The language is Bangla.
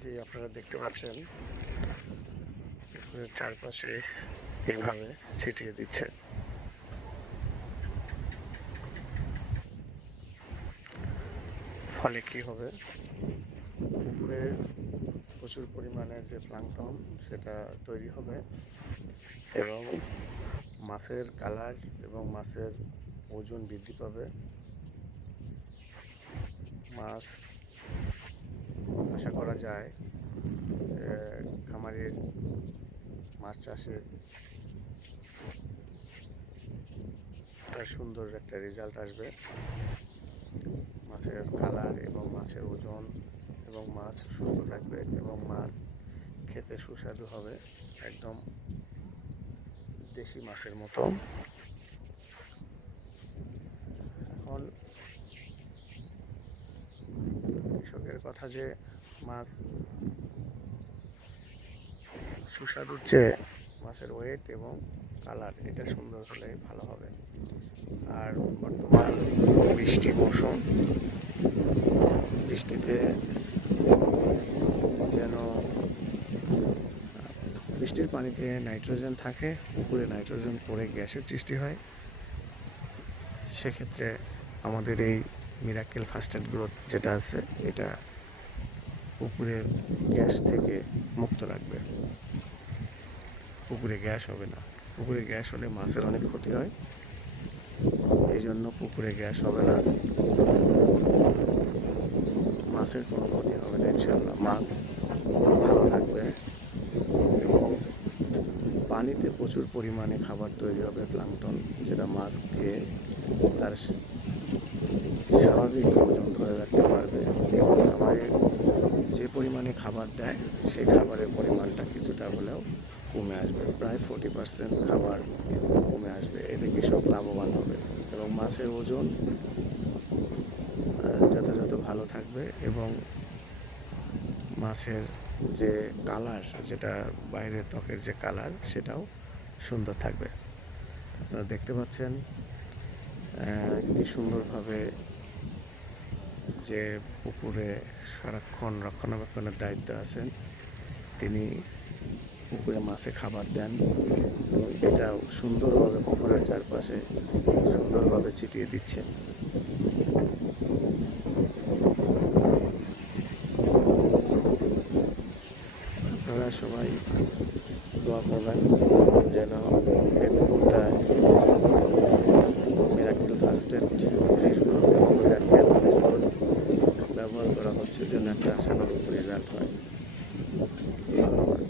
জি আপনারা দেখতে পাচ্ছেন চারপাশে এইভাবে ছিটিয়ে দিচ্ছে। ফলে কি হবে? পুকুরে প্রচুর পরিমাণে যে প্লাঙ্কটন সেটা তৈরি হবে এবং মাছের কালার এবং মাছের ওজন বৃদ্ধি পাবে। মাছ আশা করা যায় খামারের মাছ চাষের তার সুন্দর একটা রেজাল্ট আসবে। মাছের কালার এবং মাছের ওজন এবং মাছ সুস্থ থাকবে এবং মাছ খেতে সুস্বাদু হবে, একদম দেশি মাছের মতো। এখন কৃষকের কথা যে মাছ। সুস্বাদুর চেয়ে মাছের ওয়েট এবং কালার এটা সুন্দর হলে ভালো হবে। আর বর্তমান বৃষ্টি মৌসুম, বৃষ্টিতে যেন, বৃষ্টির পানিতে নাইট্রোজেন থাকে, পুকুরে নাইট্রোজেন পড়ে গ্যাসের সৃষ্টি হয়। সেক্ষেত্রে আমাদের এই মিরাকেল ফাস্টেড গ্রোথ যেটা আছে, এটা পুকুরের গ্যাস থেকে মুক্ত রাখবে। পুকুরে গ্যাস হবে না। পুকুরে গ্যাস হলে মাছের অনেক ক্ষতি হয়। এই জন্য পুকুরে গ্যাস হবে না। মাছের কোনো ক্ষতি হবে না ইনশাল্লাহ মাছ ভালো থাকবে এবং পানিতে প্রচুর পরিমাণে খাবার তৈরি হবে প্লাংটন, যেটা মাছ খেয়ে তার স্বাভাবিক ওজন ধরে রাখতে পারবে এবং খাবারে, যে পরিমাণে খাবার দেয়, সেই খাবারের পরিমাণটা কিছুটা হলেও কমে আসবে। প্রায় ফোর্টি পার্সেন্ট খাবার কমে আসবে। এতে কৃষক লাভবান হবে এবং মাছের ওজন যথাযথ ভালো থাকবে এবং মাছের যে কালার যেটা বাইরের ত্বকের যে কালার সেটাও সুন্দর থাকবে। আপনারা দেখতে পাচ্ছেন কি সুন্দরভাবে যে পুকুরে সারাক্ষণ রক্ষণাবেক্ষণের দায়িত্ব আছেন, তিনি পুকুরে মাছে খাবার দেন। এবং এটা সুন্দরভাবে পুকুরের চারপাশে সুন্দরভাবে ছিটিয়ে দিচ্ছেন। আপনারা সবাই দোয়া করবেন যেন এই পুকুরটায় ব্যবহার করা হচ্ছে যেন একটা আশানুরূপ রেজাল্ট হয়। ধন্যবাদ।